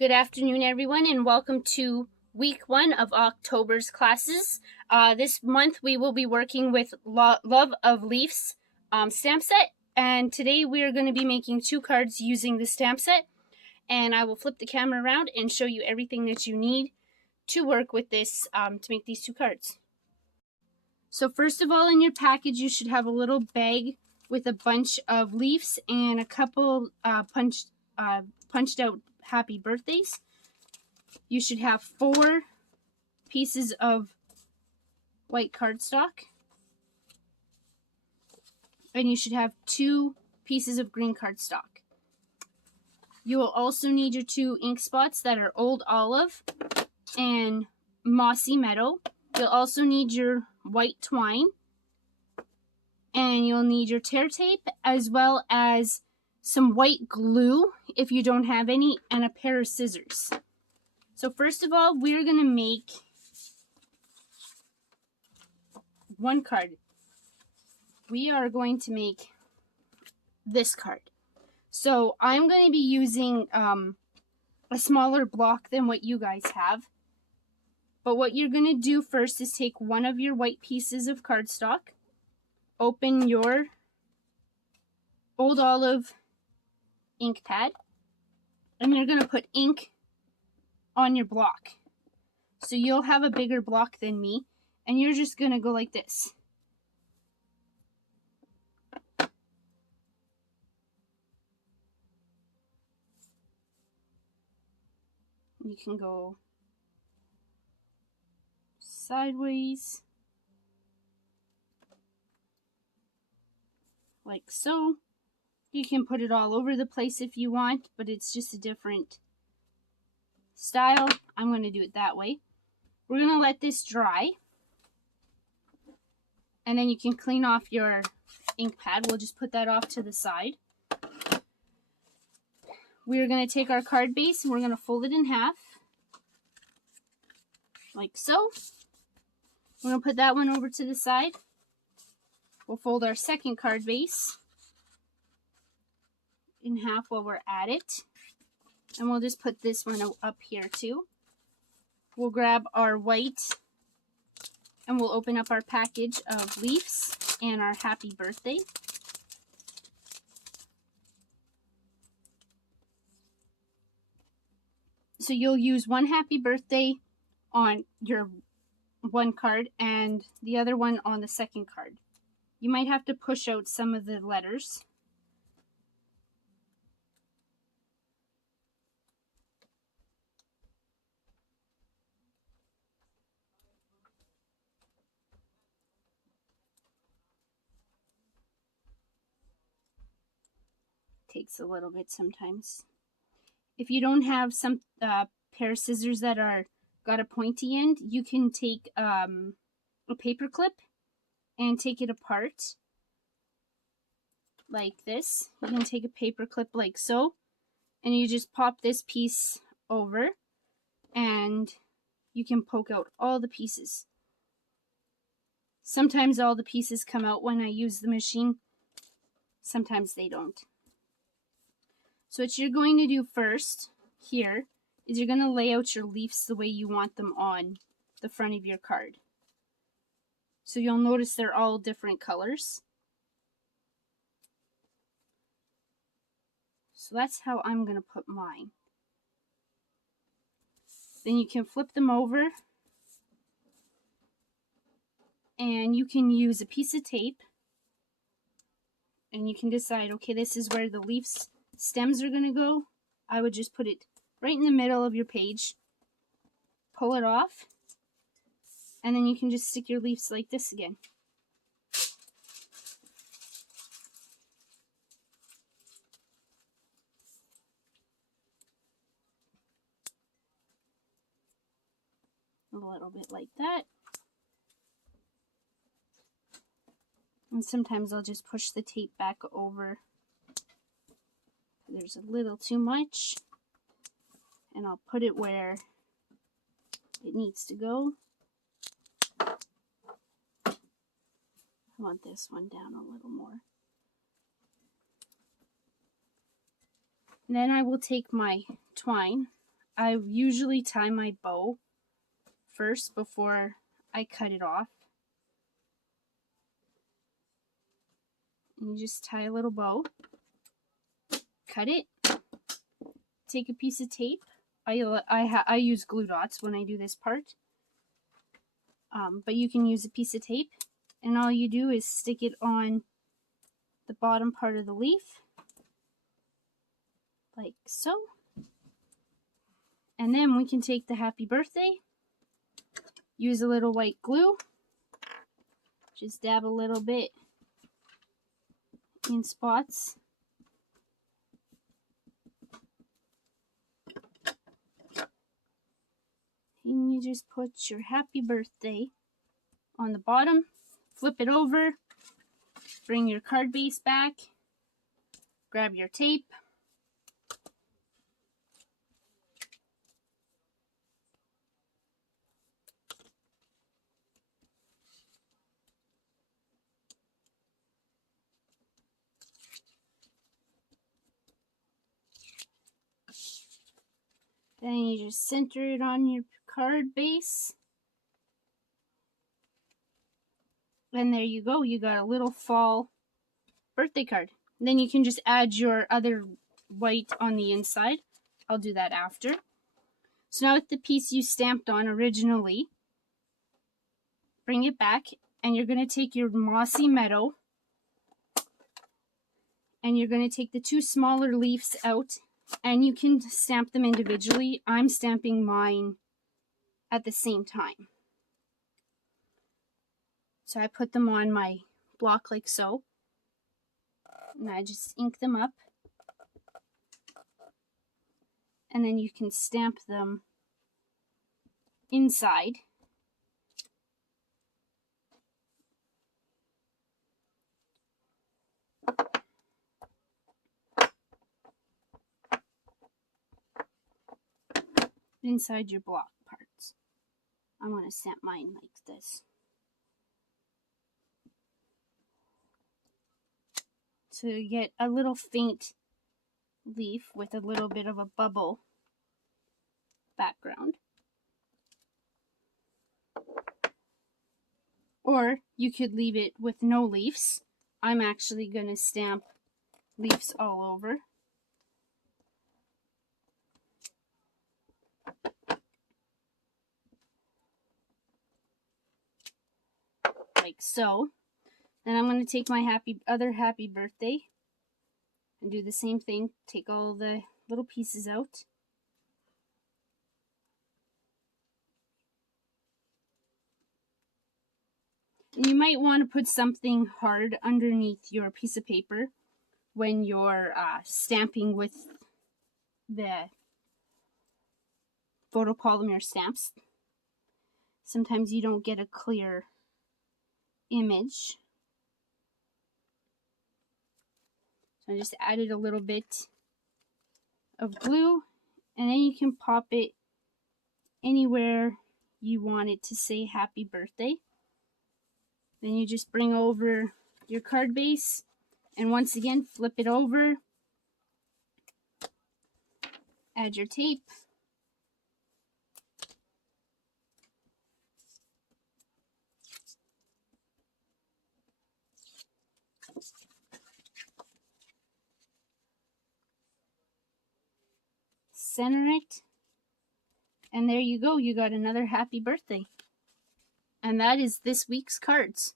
Good afternoon, everyone, and welcome to week 1 of October's classes. This month we will be working with Love of Leaves stamp set, and today we are going to be making 2 cards using the stamp set, and I will flip the camera around and show you everything that you need to work with this to make these 2 cards. So first of all, in your package you should have a little bag with a bunch of leaves and a couple punched out happy birthdays. You should have 4 pieces of white cardstock, and you should have 2 pieces of green cardstock. You will also need your 2 ink spots that are Old Olive and Mossy Meadow. You'll also need your white twine, and you'll need your tear tape as well as some white glue if you don't have any, and a pair of scissors. So first of all, we're going to make 1 card. We are going to make this card. So I'm going to be using a smaller block than what you guys have. But what you're going to do first is take one of your white pieces of cardstock, open your Old Olive ink pad, and you're going to put ink on your block. So you'll have a bigger block than me, and you're just going to go like this. You can go sideways like so. You can put it all over the place if you want, but it's just a different style. I'm going to do it that way. We're going to let this dry, and then you can clean off your ink pad. We'll just put that off to the side. We're going to take our card base and we're going to fold it in half like so. We're going to put that one over to the side. We'll fold our second card base in half while we're at it, and we'll just put this one up here too. We'll grab our white and we'll open up our package of leaves and our happy birthday. So you'll use 1 happy birthday on your 1 card and the other one on the second card. You might have to push out some of the letters. Takes a little bit sometimes. If you don't have some pair of scissors that are got a pointy end, you can take a paper clip and take it apart like this. You can take a paper clip like so, and you just pop this piece over, and you can poke out all the pieces. Sometimes all the pieces come out when I use the machine. Sometimes they don't. So what you're going to do first here is you're going to lay out your leaves the way you want them on the front of your card. So you'll notice they're all different colors. So that's how I'm going to put mine. Then you can flip them over, and you can use a piece of tape, and you can decide, okay, this is where the leaves stems are going to go. I would just put it right in the middle of your page, pull it off, and then you can just stick your leaves like this again. A little bit like that. And sometimes I'll just push the tape back over. There's a little too much, and I'll put it where it needs to go. I want this one down a little more. And then I will take my twine. I usually tie my bow first before I cut it off. And you just tie a little bow, cut it, take a piece of tape. I use glue dots when I do this part, but you can use a piece of tape, and all you do is stick it on the bottom part of the leaf, like so. And then we can take the happy birthday, use a little white glue, just dab a little bit in spots. And you just put your happy birthday on the bottom, flip it over, bring your card base back, grab your tape, then you just center it on your card base. And there you go, you got a little fall birthday card. Then you can just add your other white on the inside. I'll do that after. So now with the piece you stamped on originally, bring it back, and you're going to take your mossy meadow, and you're going to take the two smaller leaves out, and you can stamp them individually. I'm stamping mine at the same time. So I put them on my block like so, and I just ink them up, and then you can stamp them inside. Inside your block parts. I'm going to stamp mine like this. So you get a little faint leaf with a little bit of a bubble background. Or you could leave it with no leaves. I'm actually going to stamp leaves all over. Like so. Then I'm going to take my other happy birthday and do the same thing. Take all the little pieces out. And you might want to put something hard underneath your piece of paper when you're stamping with the photopolymer stamps. Sometimes you don't get a clear image. So I just added a little bit of glue, and then you can pop it anywhere you want it to say happy birthday. Then you just bring over your card base, and once again flip it over, add your tape, center it, and there you go. You got another happy birthday. And that is this week's cards.